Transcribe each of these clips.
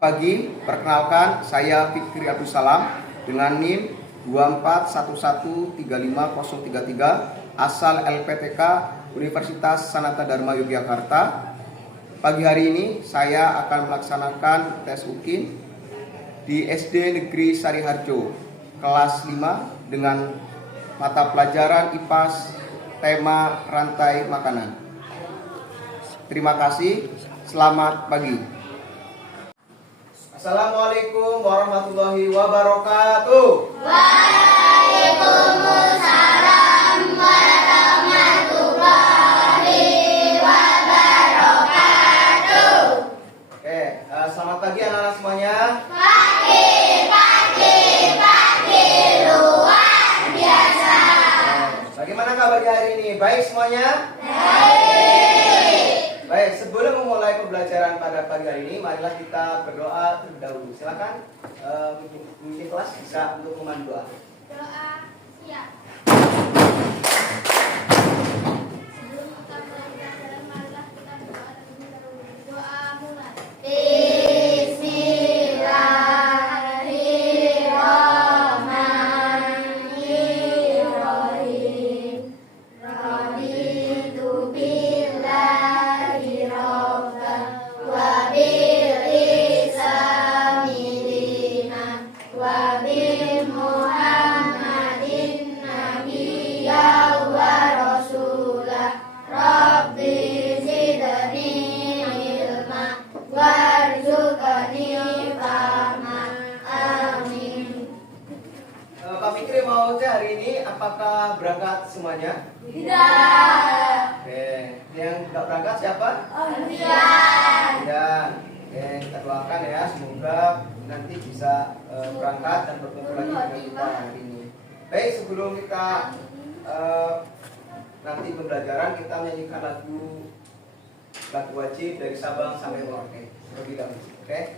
Pagi, perkenalkan saya Fikri Abdul Salam dengan NIM 241135033 asal LPTK Universitas Sanata Dharma Yogyakarta. Pagi hari ini saya akan melaksanakan tes UKIN di SD Negeri Sariharjo kelas 5 dengan mata pelajaran IPAS tema rantai makanan. Terima kasih, selamat pagi. Assalamualaikum warahmatullahi wabarakatuh. Waalaikumsalam warahmatullahi wabarakatuh. Oke, selamat pagi anak-anak semuanya. Pagi, luar biasa. Bagaimana kabar hari ini? Baik semuanya? Baik, sebelum memulai pembelajaran pada pagi hari ini, marilah kita berdoa terlebih dahulu. Silakan pemimpin kelas bisa untuk memandu doa. Doa siap. Sebelum kita mulai pelajaran, marilah kita berdoa terlebih dahulu. Doa mulai. Bismillahirrahmanirrahim. Raditu billahi rabban wa bil islami dinan wa bi Muhammadin nabiyyan wa rasulah. Rabbi zidni ilma warzuqni fahma. Amin. Pak Fikri mau cek hari ini apakah berangkat semuanya? Tidak. Oke, yang tidak berangkat siapa? Tidak. Dan kita doakan ya, semoga nanti bisa berangkat dan bertemu lagi dengan kita hari ini. Baik, sebelum kita nanti pembelajaran, kita menyanyikan lagu wajib dari Sabang sampai Merauke terlebih dahulu. Oke?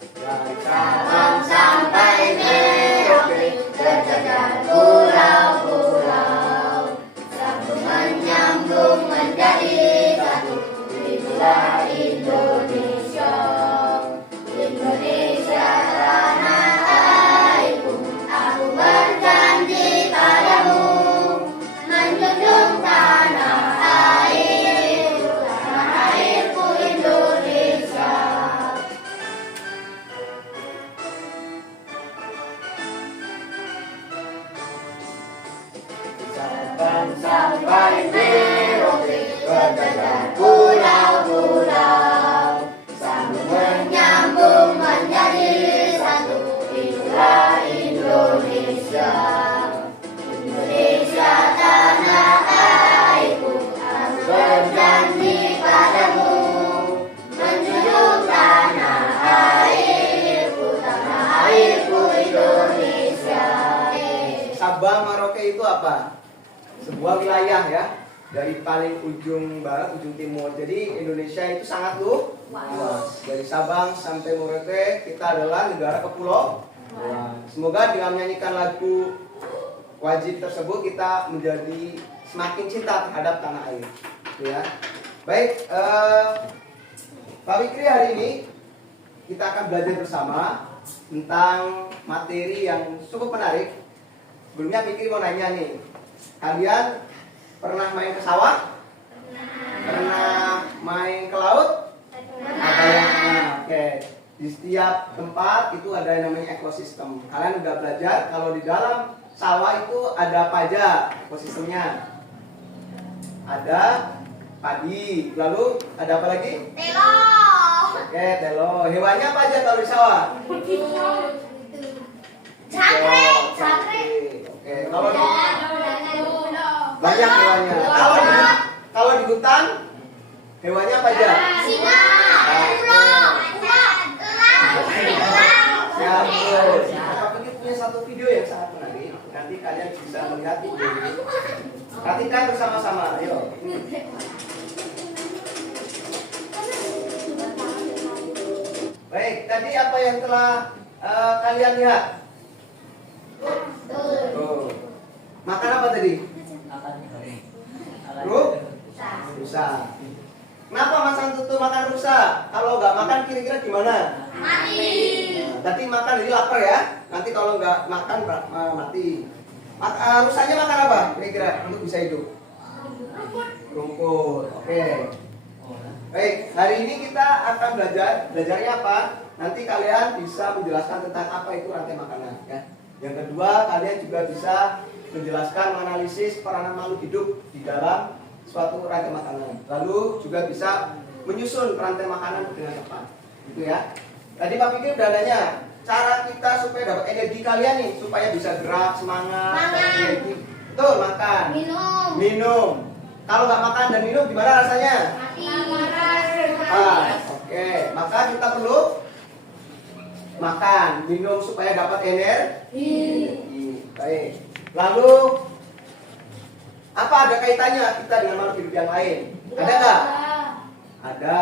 Dari Sabang sampai Merauke, Terjajar pulau-pulau, sambung menyambung menjadi satu. Itulah Indonesia. Indonesia tanah airku, aku berjanji padamu, menjunjung tanah airku Indonesia. Sabang Sampai Merauke, berjajar pulau-pulau, sambung menyambung menjadi satu. Itulah Indonesia. Indonesia tanah airku, aku berjanji padamu, menjunjung tanah airku Indonesia. Sabang Merauke itu apa? Sebuah wilayah ya, dari paling ujung barat ujung timur. Jadi Indonesia itu sangat luas. Dari Sabang sampai Merauke kita adalah negara kepulauan. Semoga dengan menyanyikan lagu wajib tersebut kita menjadi semakin cinta terhadap tanah air. Gitu ya. Baik, Pak Fikri, hari ini kita akan belajar bersama tentang materi yang cukup menarik. Sebelumnya Fikri mau nanya nih, kalian pernah main ke sawah? Pernah main ke laut? Ada yang pernah. Oke. Di setiap tempat itu ada yang namanya ekosistem. Kalian udah belajar kalau di dalam sawah itu ada apa aja ekosistemnya? Ada padi, lalu ada apa lagi? Telo. Oke, telo. Hewannya apa aja kalau di sawah? Cangkrik. Oke, kalau di banyak hewannya. Kalau di hutan hewannya apa aja? Singa, ular, Ya, betul. Pak Fikri punya satu video yang sangat menarik. Nanti kalian bisa melihat video ini. Perhatikan bersama-sama. Ayo. Baik, tadi apa yang telah kalian lihat? Tuh. Makan apa tadi? Rusa. Kenapa Mas Santutu makan rusa? Kalau nggak makan kira-kira gimana? Mati. Nah, tadi makan jadi lapar ya. Nanti kalau nggak makan mati. Rusaknya makan apa? Kira-kira untuk bisa hidup? Rumput. Oke. Baik, hari ini kita akan belajarnya apa? Nanti kalian bisa menjelaskan tentang apa itu rantai makanan ya. Yang kedua, kalian juga bisa menjelaskan menganalisis peranan makhluk hidup di dalam suatu rantai makanan. Lalu juga bisa menyusun rantai makanan dengan tepat. Gitu ya. Tadi Pak Fikri udah nanya, cara kita supaya dapat energi kalian nih, supaya bisa gerak, semangat, energi. Betul, makan. Minum. Kalau nggak makan dan minum gimana rasanya? Oke. Maka kita perlu makan, minum supaya dapat energi. Baik. Lalu apa ada kaitannya kita dengan makhluk hidup yang lain? Ada nggak? Ada.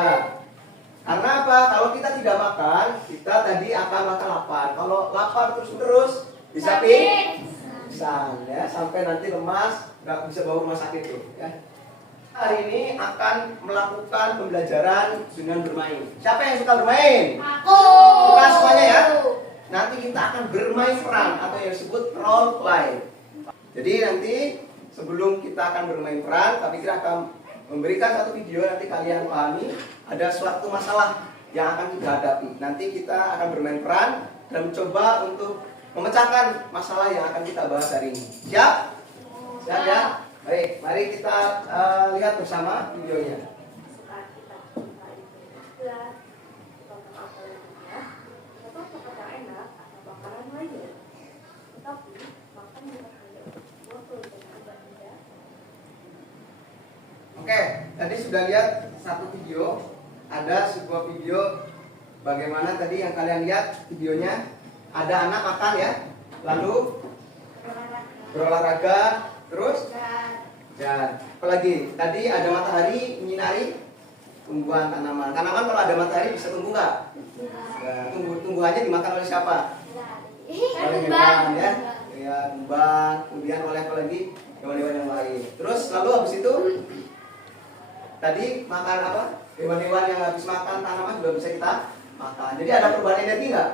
Karena apa? Kalau kita tidak makan, kita tadi akan makan lapar. Kalau lapar terus-terus bisa pingsan ya, sampai nanti lemas, nggak bisa bawa rumah sakit tuh ya. Hari ini akan melakukan pembelajaran dengan bermain. Siapa yang suka bermain? Aku. Suka semuanya ya? Nanti kita akan bermain peran atau yang disebut role play. Jadi nanti sebelum kita akan bermain peran, tapi kita akan memberikan satu video nanti kalian pahami ada suatu masalah yang akan kita hadapi. Nanti kita akan bermain peran dan mencoba untuk memecahkan masalah yang akan kita bahas hari ini. Siap? Siap ya? Baik, mari kita lihat bersama videonya. Oke, tadi sudah lihat satu video. Ada sebuah video bagaimana tadi yang kalian lihat videonya. Ada anak makan ya, lalu berolahraga, terus ya, apalagi tadi ada matahari menyinari tumbuhan tanaman. Tanaman kalau ada matahari bisa tumbuh nggak? Nah, tumbuhannya dimakan oleh siapa? Oleh hewan ya, ya kumbang. Kemudian oleh apa lagi? Hewan-hewan yang lain. Terus lalu habis itu tadi makan apa? Hewan-hewan yang habis makan tanaman juga bisa kita makan. Jadi ada perubahan energi nggak?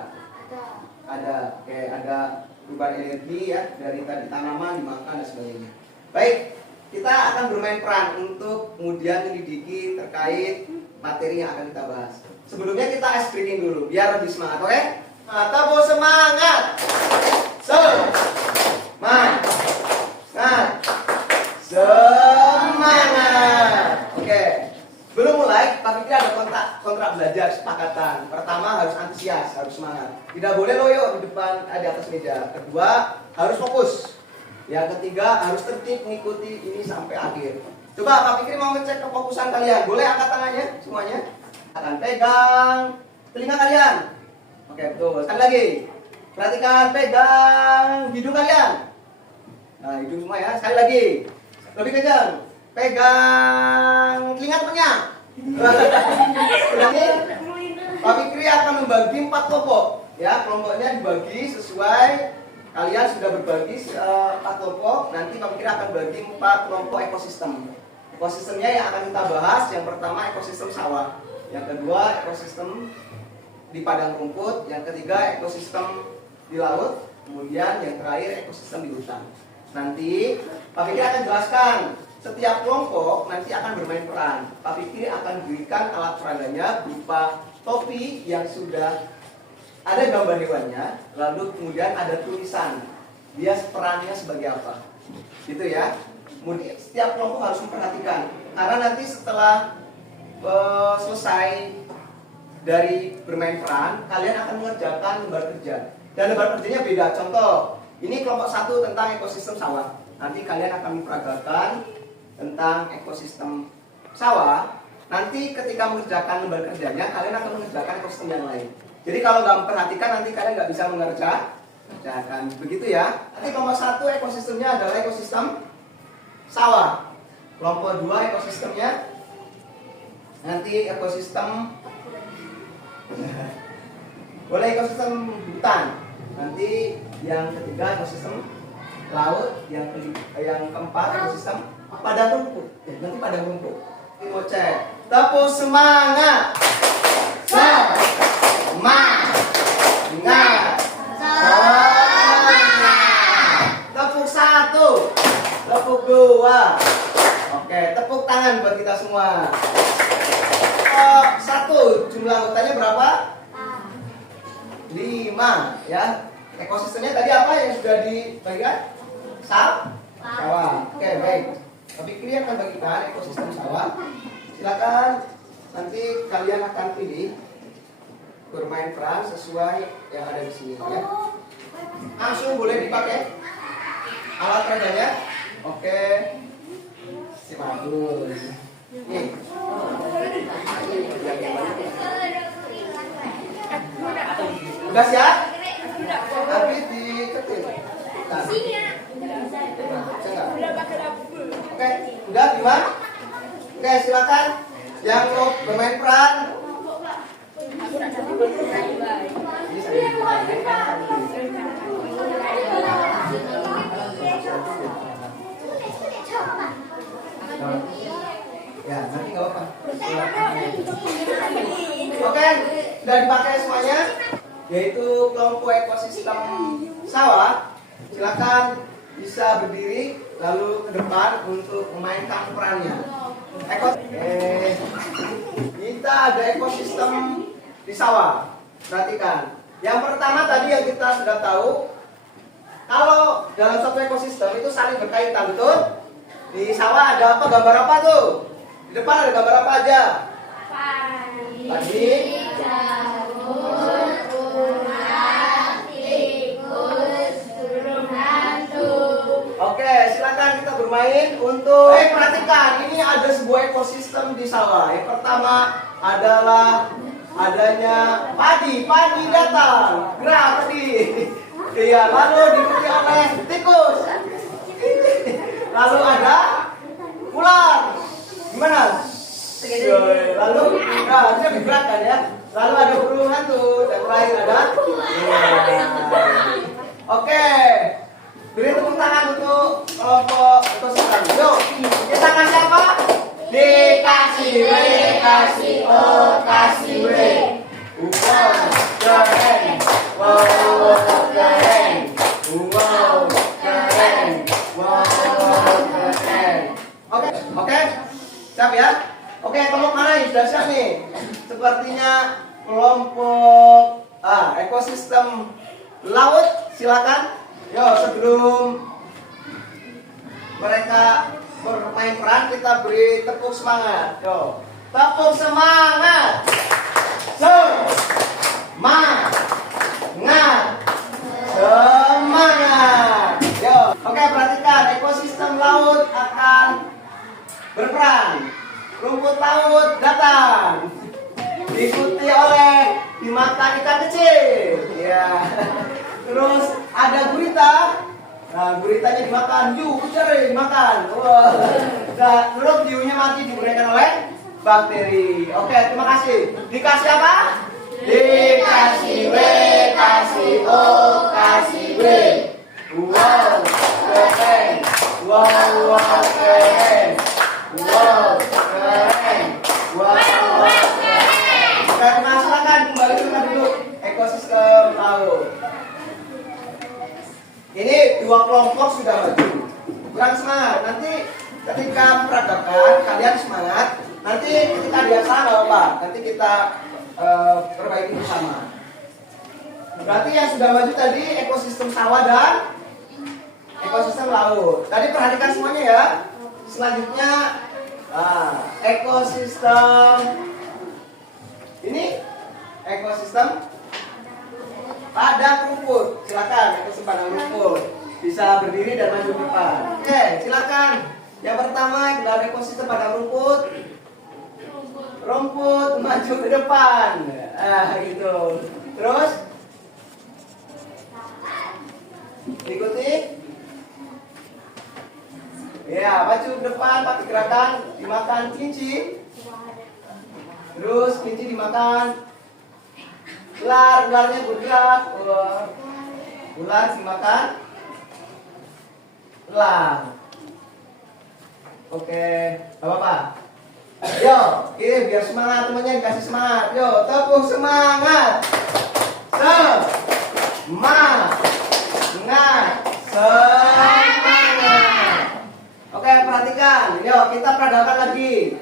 Ada. Oke, ada perubahan energi ya dari tadi tanaman dimakan dan sebagainya. Baik, kita akan bermain peran untuk kemudian menyelidiki terkait materi yang akan kita bahas. Sebelumnya kita ice breaking dulu biar lebih semangat, oke? Tepuk semangat. Semangat. Oke. Belum mulai, tapi kita ada kontrak belajar kesepakatan. Pertama harus antusias, harus semangat. Tidak boleh loyo di depan di atas meja. Kedua harus fokus. Yang ketiga harus tertib mengikuti ini sampai akhir. Coba Pak Fikri mau ngecek kefokusan kalian. Boleh angkat tangannya semuanya? Akan pegang telinga kalian. Oke, betul. Sekali lagi. Perhatikan, pegang hidung kalian. Nah, hidung semua ya. Sekali lagi. Lebih kencang. Pegang telinga temannya. Jadi Pak Fikri akan membagi 4 kelompok. Ya, kelompoknya dibagi sesuai kalian sudah berbagi 4 kelompok. Nanti Pak Fikri akan bagi 4 kelompok ekosistem. Ekosistemnya yang akan kita bahas, yang pertama ekosistem sawah, yang kedua ekosistem di padang rumput, yang ketiga ekosistem di laut, kemudian yang terakhir ekosistem di hutan. Nanti Pak Fikri akan jelaskan setiap kelompok nanti akan bermain peran. Pak Fikri akan berikan alat peraganya berupa topi yang sudah ada gambar hewannya, lalu kemudian ada tulisan dia perannya sebagai apa, gitu ya. Kemudian setiap kelompok harus memperhatikan, karena nanti setelah selesai dari bermain peran, kalian akan mengerjakan lembar kerja. Dan lembar kerjanya beda. Contoh, ini kelompok 1 tentang ekosistem sawah. Nanti kalian akan memperagakan tentang ekosistem sawah. Nanti ketika mengerjakan lembar kerjanya, kalian akan mengerjakan ekosistem yang lain. Jadi kalau nggak memperhatikan, nanti kalian nggak bisa mengerjakan. Begitu ya. Nanti kelompok 1 ekosistemnya adalah ekosistem sawah. Kelompok 2 ekosistemnya nanti ekosistem boleh ekosistem hutan. Nanti yang ketiga ekosistem laut, yang keempat ekosistem padang rumput. Nanti padang rumput. Ini mau cek. Tepuk semangat. Semangat. semangat. Tepuk satu, tepuk dua. Oke, tepuk tangan buat kita semua. Satu, jumlah anggotanya berapa? 5 ya. Ekosistemnya tadi apa yang sudah dibagikan? Sawah. Oke, baik. Tapi ini akan bagikan ekosistem sawah. Silakan nanti kalian akan pilih bermain peran sesuai yang ada di sini ya. Langsung boleh dipakai alat peragannya. Oke. Bagus. Nih. Udah siap? Tapi diketik. Oke, udah 5. Oke, silakan yang mau bermain peran. Ya, nanti nggak apa-apa. Oke, sudah dipakai semuanya, yaitu kelompok ekosistem sawah. Silakan bisa berdiri lalu ke depan untuk memainkan perannya. Kita ada ekosistem di sawah. Perhatikan. Yang pertama tadi yang kita sudah tahu, kalau dalam satu ekosistem itu saling berkaitan, betul? Di sawah ada apa? Gambar apa tuh? Di depan ada gambar apa aja? Padi, jamur, ulat, tikus, burung hantu. Oke, silakan kita bermain untuk. Perhatikan, ini ada sebuah ekosistem di sawah. Yang pertama adalah adanya padi. Padi datang, gerak padi. Iya, lalu diikuti oleh tikus. Lalu ada ular. Gimana? Lalu, nah, bisa digerakkan ya. Lalu ada burung hantu dan terakhir ada. Oke, beri tepuk tangan untuk kelompok ekosistem. Yuk, kita tangan siapa? Dikasih W, kasih O, kasih W. Wow, keren. Wow, keren. Wow, keren. Wow, keren. Oke, siap ya? Oke, kelompok mana yang sudah siap nih? Sepertinya kelompok ekosistem laut, silakan. Yo, sebelum mereka bermain peran, kita beri tepuk semangat. Yo, tepuk semangat. Semangat. Yo, oke, perhatikan ekosistem laut akan berperan. Rumput laut datang, diikuti oleh dimakan ikan kecil. Ya. Terus ada gurita. Nah, guritanya dimakan, cari dimakan. Wah. Nah, terus hiunya mati digunakan oleh bakteri. Oke, terima kasih. Dikasih apa? Dikasih W, kasih O, kasih W. Wow, keren. Wow, keren. Wow, keren. Wow, keren. Karena silakan kembali ke dulu ekosistem laut. Ini dua kelompok sudah maju. Kurang semangat. Nanti ketika peradaban kalian semangat. Nanti ketika dia salah nggak apa. Nanti kita perbaiki bersama. Berarti yang sudah maju tadi ekosistem sawah dan ekosistem laut. Tadi perhatikan semuanya ya. Selanjutnya ekosistem ini ekosistem padang rumput. Silakan ekosistem padang rumput bisa berdiri dan maju ke depan. Oke, silakan. Yang pertama adalah ekosistem padang rumput. Rumput maju ke depan. Gitu. Terus ikuti. Ya, maju ke depan pakai gerakan dimakan kelinci. Terus kelinci dimakan. Ularnya bergerak. Ular dimakan. Elang. Oke, apa-apa. Yo, biar semangat temannya, dikasih semangat. Yo, tepuk semangat. Semangat. Semangat. Oke, perhatikan. Yo, kita peragakan lagi.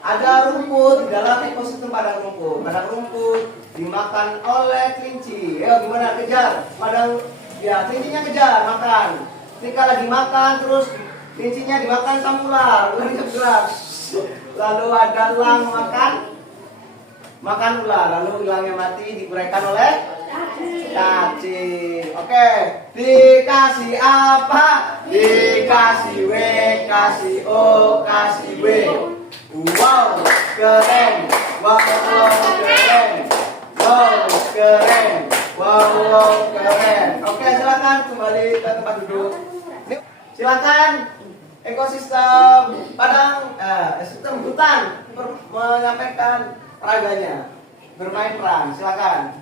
Ada rumput di dalam ekosistem padang rumput. Padang rumput dimakan oleh kelinci. Yo, gimana kejar? Padang ya, kelincinya kejar makan. Ketika lagi makan terus kelincinya dimakan sama ular. Ularnya bergerak. Lalu ada elang makan ular. Lalu ulangnya mati dikuraikan oleh cacing. Oke, dikasih apa? Dikasih W, kasih O, kasih W. Wow, keren. Wow, keren. Wow, keren. Wow, keren. Oke, silakan kembali ke tempat duduk. Silakan ekosistem padang, ekosistem hutan menyampaikan peraganya, bermain peran. Silakan.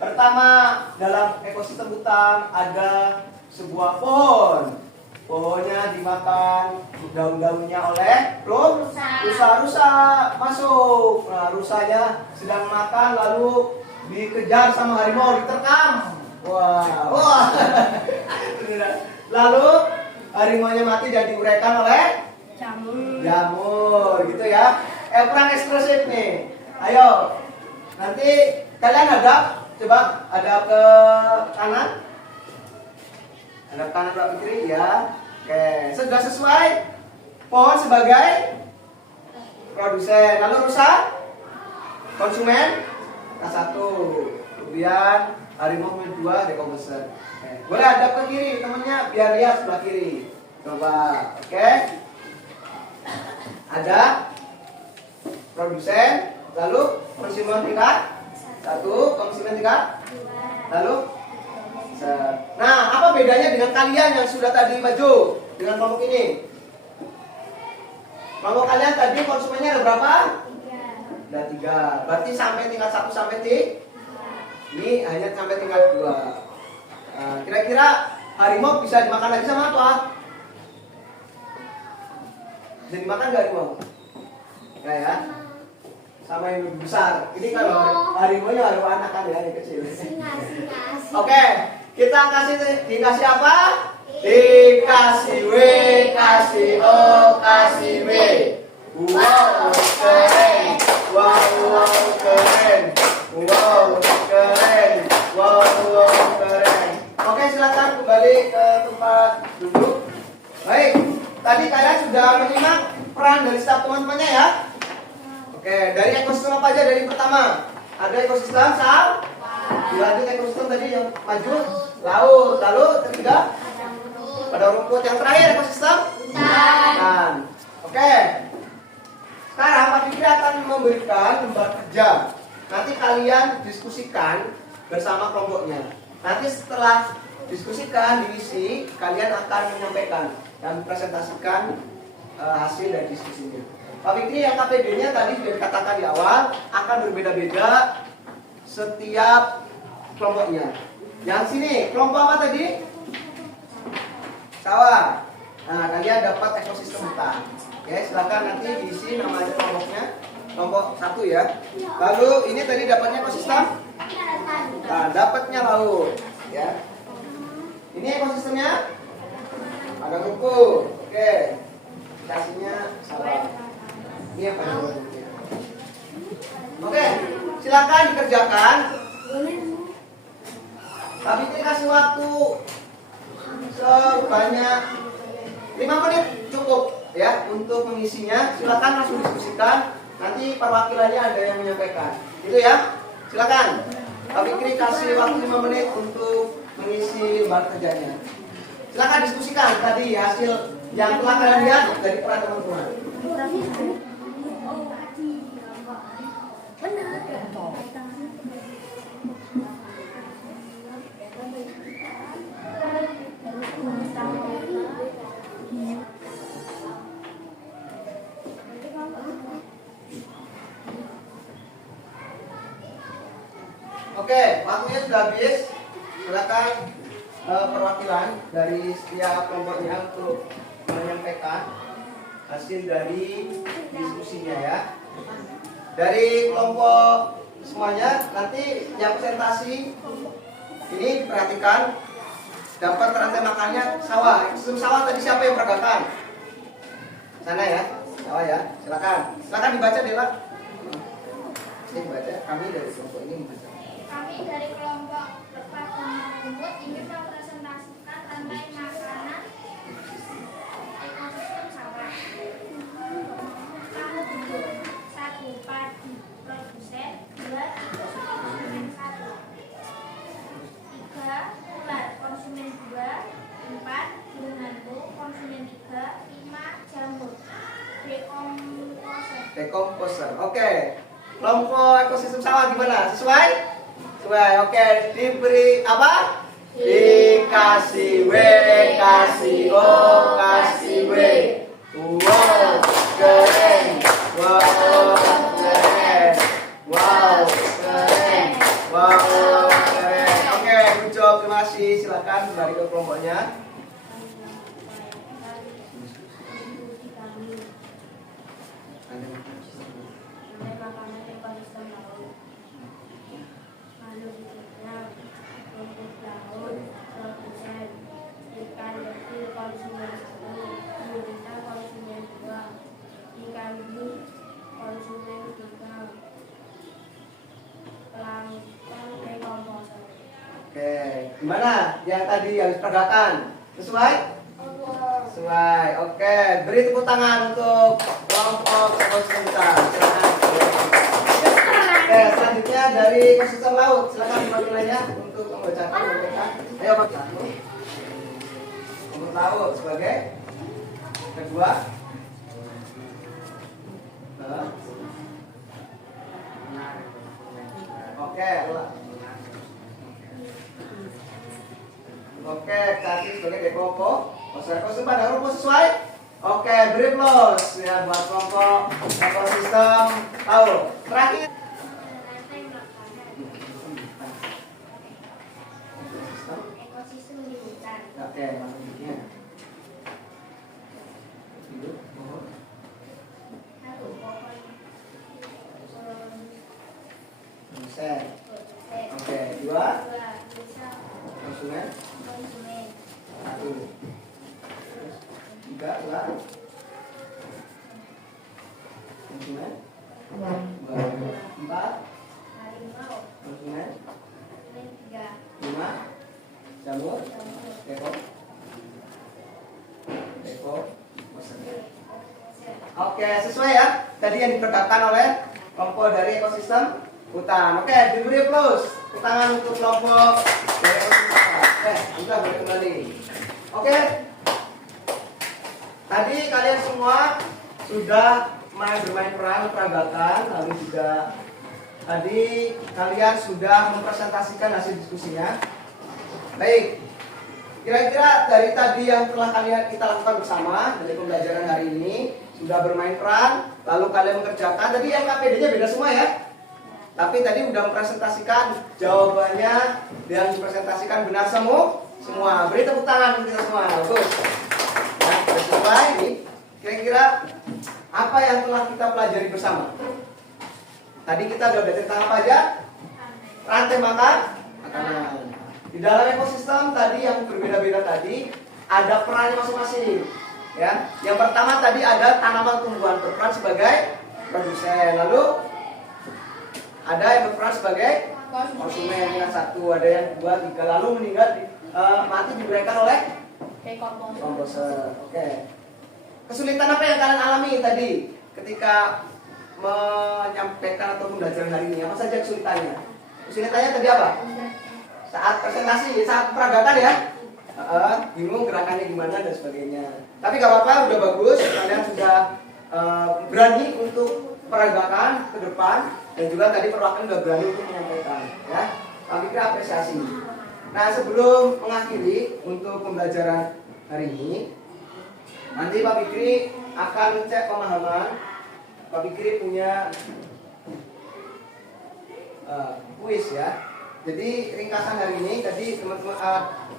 Pertama, dalam ekosistem hutan ada sebuah pohon. Pohonnya dimakan daun-daunnya oleh rusa masuk. Nah, rusanya sedang makan lalu dikejar sama harimau, diterkam. Wah. Lalu harimaunya mati dan diuraikan oleh jamur gitu ya. Peran ekspresif nih. Ayo. Nanti kalian hadap, coba hadap ke kanan. Hadap kanan Mbak Fitri ya. Oke, sudah sesuai. Pohon sebagai produsen, lalu rusa konsumen K1. Kemudian harimau kedua dekomposer. Boleh hadap ke kiri temennya biar lihat sebelah kiri. Coba, oke. Ada produsen, lalu konsumen tingkat 1, konsumen tingkat 2, lalu. Nah, apa bedanya dengan kalian yang sudah tadi maju dengan kelompok ini? Kelompok kalian tadi konsumennya ada berapa? 3. Ada 3. Berarti sampai tingkat 1 sampai 3. Ini hanya sampai tingkat 2. Kira-kira harimau bisa dimakan lagi sama apa? Bisa dimakan nggak harimau? Enggak ya? Sama yang lebih besar. Ini kalau harimau-nya harimau anak kan ya, yang kecil. Oke, kita dikasih apa? Dikasih W, kasih O, kasih W. Wow, keren. Wow, keren. Wow, keren. Wow, keren. Oke, silakan kembali ke tempat duduk. Baik, tadi kalian sudah menyimak peran dari setiap teman-temannya ya. Oke, dari ekosistem apa aja dari pertama? Ada ekosistem dilanjut ekosistem tadi yang maju laut, lalu ketiga pada rumput, yang terakhir ekosistem hutan. Oke, sekarang Pak Fikri akan memberikan lembar kerja. Nanti kalian diskusikan bersama kelompoknya. Nanti setelah diskusikan diisi, kalian akan menyampaikan dan presentasikan hasil dari diskusinya. Pak Fikri yang KPD-nya tadi sudah dikatakan di awal akan berbeda-beda setiap kelompoknya. Yang sini kelompok apa tadi? Sawah. Nah, kalian dapat ekosistem hutan. Oke, silakan nanti diisi namanya kelompoknya. Kelompok 1 ya. Lalu ini tadi dapatnya ekosistem? Nah, dapatnya laut. Ya. Ini ekosistemnya? Ada rumput. Oke. Kasihnya sawah. Ini apa yang rumputnya? Oke, silakan dikerjakan. Tapi ini kasih waktu sebanyak 5 menit cukup ya untuk mengisinya. Silakan langsung diskusikan. Nanti perwakilannya ada yang menyampaikan. Itu ya. Silakan. Pak Fikri kasih waktu 5 menit untuk mengisi lembar kerjanya. Silakan diskusikan tadi hasil yang telah kalian lihat dari peran teman-teman. Oke, waktunya sudah habis. Silakan perwakilan dari setiap kelompoknya untuk menyampaikan hasil dari diskusinya ya. Dari kelompok semuanya nanti yang presentasi ini diperhatikan dapat rantai makannya sawah. Ekosistem sawah tadi siapa yang peragakan? Sana ya, sawah ya. Silakan dibaca Dela. Saya dibaca. Kami dari kelompok ini membaca. Kami dari kelompok Perpaduan Rumput ingin mempresentasikan rantai makanan ekosistem sawah. Kamu duduk, 1 padi produsen, 2 tikus konsumen 1, 3 ular konsumen 2, 4 burung hantu konsumen 3, 5 jamur dekomposer. Oke. Kelompok ekosistem sawah gimana? Sesuai? Sesuai. Oke, diberi apa? Dikasih W, kasih O, kasih W. Wow, keren. Wow, keren. Wow, keren. Wow, keren. Oke, good job. Terima kasih. Silakan kembali ke kelompoknya. makanan ekosistem laut. Makhluk hidupnya rumput laut, produsen, ikan kecil konsumen 1, gurita konsumen 2, ikan hiu konsumen 3, plankton dekomposer. Oke, gimana yang tadi yang diperagakan? Sesuai? Sesuai. Oke, beri tepuk tangan untuk kelompok ekosistem kita. Silakan. Oke, selanjutnya dari ekosistem laut. Silakan dibagi lainnya untuk membacakan mereka. Ayo Pak. Untuk laut sebagai kedua. Oke, oke, tadi sebagai dekopo. Ekosistem pada rumput sesuai. Oke, beri plus ya buat kelompok ekosistem laut. Terakhir. Rantai makanan ekosistem di hutan. Oke, maksudnya. Satu pohon Konsumen. Oke, 2 2 bisa konsumen. konsumen 1 3 ular konsumen 4 harimau konsumen konsumen 3 5 jamur jamur deko Oke, sesuai ya tadi yang diperagakan oleh kelompok dari ekosistem hutan. Oke, diberi plus tepuk tangan untuk kelompok dari ekosistem hutan. Sudah boleh kembali. Oke, tadi kalian semua sudah bermain peran peragakan, lalu juga tadi kalian sudah mempresentasikan hasil diskusinya. Baik, kira-kira dari tadi yang telah kita lakukan bersama dari pembelajaran hari ini sudah bermain peran, lalu kalian mengerjakan. Tadi yang KPD-nya beda semua ya. Tapi tadi sudah mempresentasikan jawabannya yang dipresentasikan benar semua. Beri tepuk tangan untuk kita semua. Bagus. Nah, sesuai ini. Kira-kira apa yang telah kita pelajari bersama? Tadi kita sudah belajar tentang apa aja? Rantai makanan. Di dalam ekosistem tadi yang berbeda-beda tadi ada perannya masing-masing. Ya, yang pertama tadi ada tanaman tumbuhan berperan sebagai produsen, lalu ada yang berperan sebagai konsumen yang 1, ada yang 2, 3, lalu meninggal mati diberikan oleh dekomposer. Oke. Kesulitan apa yang kalian alami tadi ketika menyampaikan atau pembelajaran hari ini? Apa saja kesulitannya? Kesulitannya tadi apa? Saat presentasi, saat peragakan ya. Bingung gerakannya gimana dan sebagainya. Tapi gak apa-apa, udah bagus. Kalian sudah berani untuk peragakan ke depan dan juga tadi perwakilan udah berani untuk menyampaikan. Ya, kami kira apresiasi. Nah, sebelum mengakhiri untuk pembelajaran hari ini, nanti Pak Fikri akan ngecek pemahaman. Pak Fikri punya kuis ya. Jadi ringkasan hari ini tadi teman-teman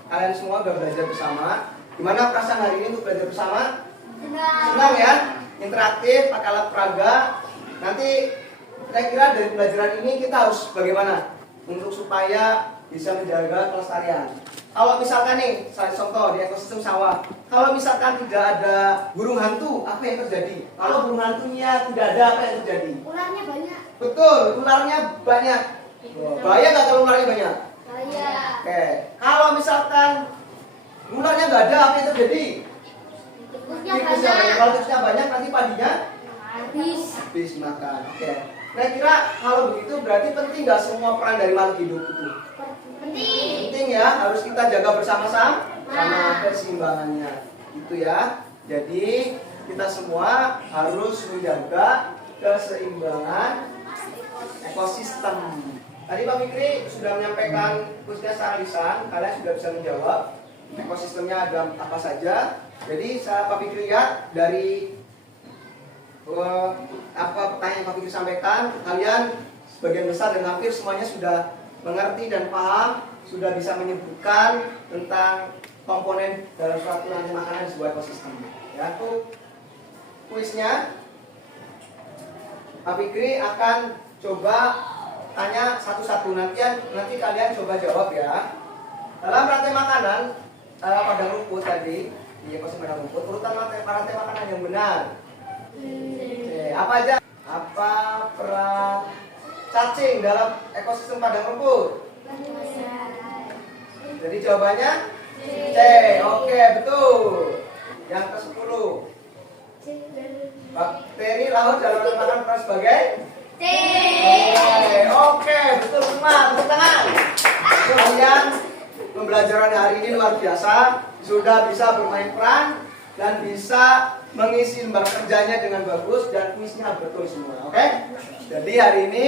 kalian semua sudah belajar bersama. Gimana perasaan hari ini untuk belajar bersama? Senang ya? interaktif, pakai alat peraga. Nanti kira-kira dari pelajaran ini kita harus bagaimana untuk supaya bisa menjaga kelestarian. Kalau misalkan nih, saya contoh di ekosistem sawah, kalau misalkan tidak ada burung hantu, apa yang terjadi? Kalau burung hantunya tidak ada, apa yang terjadi? Ularnya banyak. Betul, ularnya banyak. Bahaya nggak kalau ularnya banyak? Bahaya. Oke, kalau misalkan ularnya nggak ada, apa yang terjadi? Tikusnya Tikusnya banyak. banyak. Kalau tikusnya banyak, nanti padinya Habis. habis makan. Oke, kira-kira kalau begitu berarti penting nggak semua peran dari makhluk hidup itu? Penting. Penting ya, harus kita jaga bersama-sama sama keseimbangannya. Itu ya. Jadi kita semua harus menjaga keseimbangan ekosistem. Tadi Pak Fikri sudah menyampaikan khususnya secara lisan, kalian sudah bisa menjawab ekosistemnya ada apa saja. Jadi saya Pak Fikri lihat dari apa pertanyaan yang Pak Fikri sampaikan, kalian sebagian besar dan hampir semuanya sudah mengerti dan paham, sudah bisa menyebutkan tentang komponen dalam suatu rantai makanan di sebuah ekosistem. Ya, itu kuisnya. Pak Fikri akan coba tanya satu-satu, nanti kalian coba jawab ya. Dalam rantai makanan padang rumput tadi, di ekosistem padang rumput, urutan rantai makanan yang benar. Oke, apa aja? Apa peran cacing dalam ekosistem padang rumput? Jadi jawabannya C. Oke, betul. Yang ke-10. Bakteri laut dalam rantai makanan peran sebagai T. Oke, betul semua. Tepuk tangan. Kalian pembelajaran hari ini luar biasa. Sudah bisa bermain peran dan bisa mengisi lembar kerjanya dengan bagus dan kuisnya betul semua. Oke? Jadi hari ini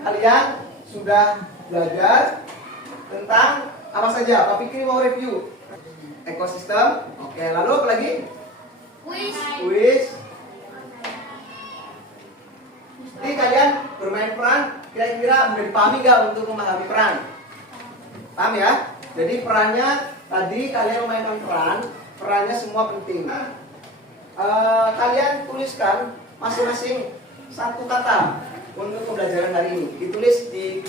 kalian sudah belajar tentang apa saja? Pak Fikri mau review ekosistem. Oke, lalu apa lagi? Kuis. Jadi kalian bermain peran, kira-kira mudah dipahami nggak untuk memahami peran? Paham ya? Jadi perannya tadi kalian memainkan perannya semua penting. Kalian tuliskan masing-masing satu kata untuk pembelajaran hari ini. Ditulis di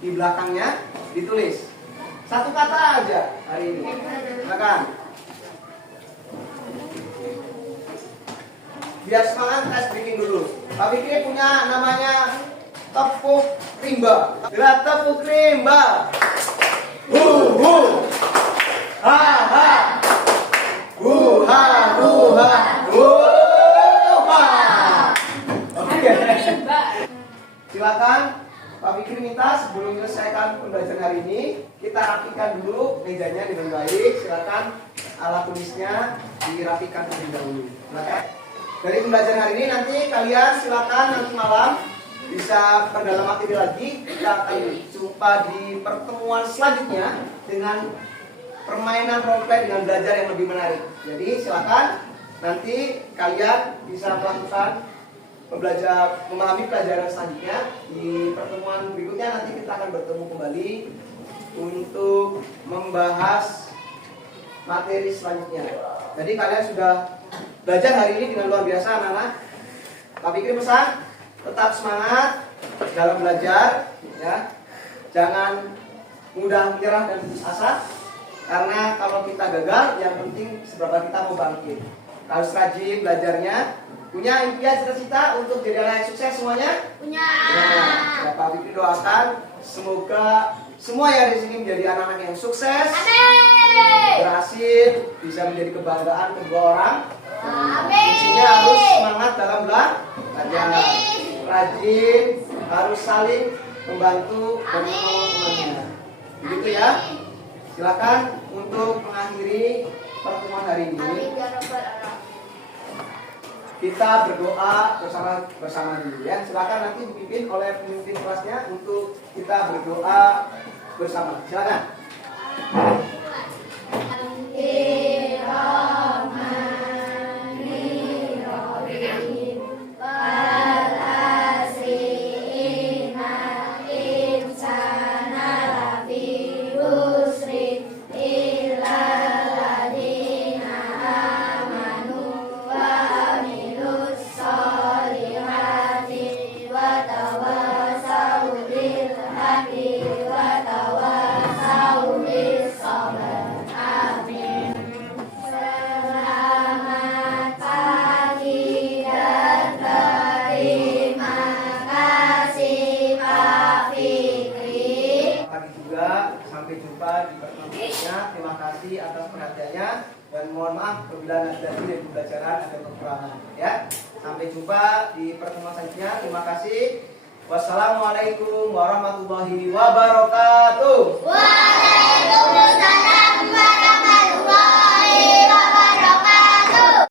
belakangnya, ditulis satu kata aja hari ini. Silakan. Biar semangat, tes bikin dulu. Pak Fikri punya namanya tepuk rimba. Gerak tepuk rimba. Hu. Ha ha. Hu ha hu ha. Hu ha. Oke. Silakan Pak Fikri minta sebelum menyelesaikan pembelajaran hari ini, kita rapikan dulu mejanya dengan baik. Silakan alat tulisnya dirapikan terlebih dahulu. Silakan. Dari pembelajaran hari ini nanti kalian silakan nanti malam bisa perdalam materi lagi. Kita akan jumpa di pertemuan selanjutnya dengan permainan roleplay dengan belajar yang lebih menarik. Jadi silakan nanti kalian bisa melakukan memahami pelajaran selanjutnya. Di pertemuan berikutnya nanti kita akan bertemu kembali untuk membahas materi selanjutnya. Jadi kalian sudah belajar hari ini dengan luar biasa anak-anak. Pak Fikri pesan, tetap semangat dalam belajar ya. Jangan mudah menyerah dan putus asa. Karena kalau kita gagal, yang penting seberapa kita mau bangkit. Harus rajin belajarnya. Punya impian cita-cita untuk jadi anak yang sukses semuanya? Punya. Ya, Pak Fikri doakan semoga semua yang di sini menjadi anak-anak yang sukses. Amin. Berhasil, bisa menjadi kebanggaan kedua orang. Amin. Kuncinya harus semangat dalam belajar, Amin. rajin, harus saling membantu dan Amin. menolong temannya. Begitu ya. Silakan untuk mengakhiri pertemuan hari ini. Amin ya rabbal alamin. Kita berdoa bersama dulu ya. Silakan nanti dipimpin oleh pemimpin kelasnya untuk kita berdoa bersama. Silakan. Illa ladina amanu wa Terima kasih atas perhatiannya dan mohon maaf apabila dari pembelajaran ada kekurangan. Ya, sampai jumpa di pertemuan selanjutnya. Terima kasih. Wassalamualaikum warahmatullahi wabarakatuh. Waalaikumsalam.